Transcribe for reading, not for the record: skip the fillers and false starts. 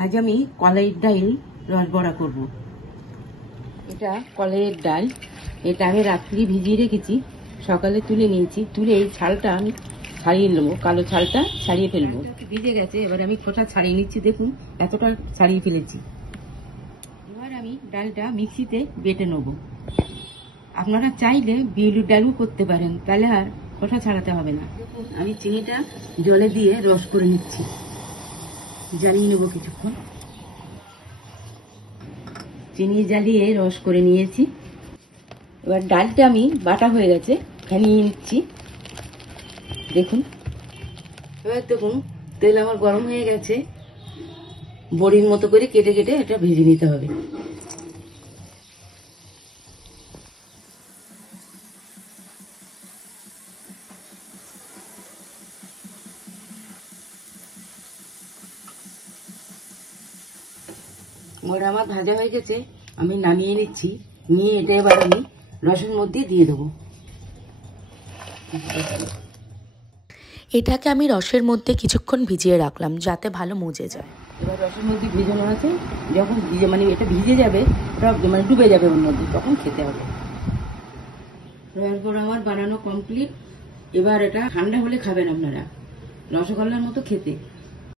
আজ আমি কলাইয়ের ডাল রসবড়া করব। এটা কলাইয়ের ডাল, এটা আমি রাত্রি ভিজিয়ে রেখেছি, সকালে তুলে নিয়েছি। তুলে এই ছালটা আমি ছাড়িয়ে নেবো, কালো ছালটা ছাড়িয়ে ফেলবো। ভিজে গেছে, এবার আমি খোসা ছাড়িয়ে নিচ্ছি। দেখুন এতটা ছাড়িয়ে ফেলেছি। এবার আমি ডালটা মিক্সিতে বেটে নেব। আপনারা চাইলে বিউলির ডালও করতে পারেন, তাহলে আর খোসা ছাড়াতে হবে না। দেখুন আমি চিনিটা জলে দিয়ে রস করে নিচ্ছি, জ্বালিয়ে নেবো কিছুক্ষণ। চিনি জ্বালিয়ে রস করে নিয়েছি। এবার ডালটা আমি বাটা হয়ে গেছে, খানিয়ে নিচ্ছি। দেখুন এবার দেখুন তেল আমার গরম হয়ে গেছে। বড়ির মতো করে কেটে কেটে এটা ভেজে নিতে হবে। বড়া আমার ভাজা হয়ে গেছে, আমি নামিয়ে নিচ্ছি। নিয়ে এটা এবার আমি রসের মধ্যে দিয়ে দেবো। এটাকে আমি রসের মধ্যে কিছুক্ষণ ভিজিয়ে রাখলাম যাতে ভালো মজে যায়। এবার রসের মধ্যে ভিজানো আছে, যখন ভিজে এটা ভিজে যাবে, ওটা ডুবে যাবে ওর মধ্যে, তখন খেতে হবে। রসবড়া আমার বানানো কমপ্লিট। এবার এটা ঠান্ডা হলে খাবেন আপনারা, রসগোল্লার মতো খেতে।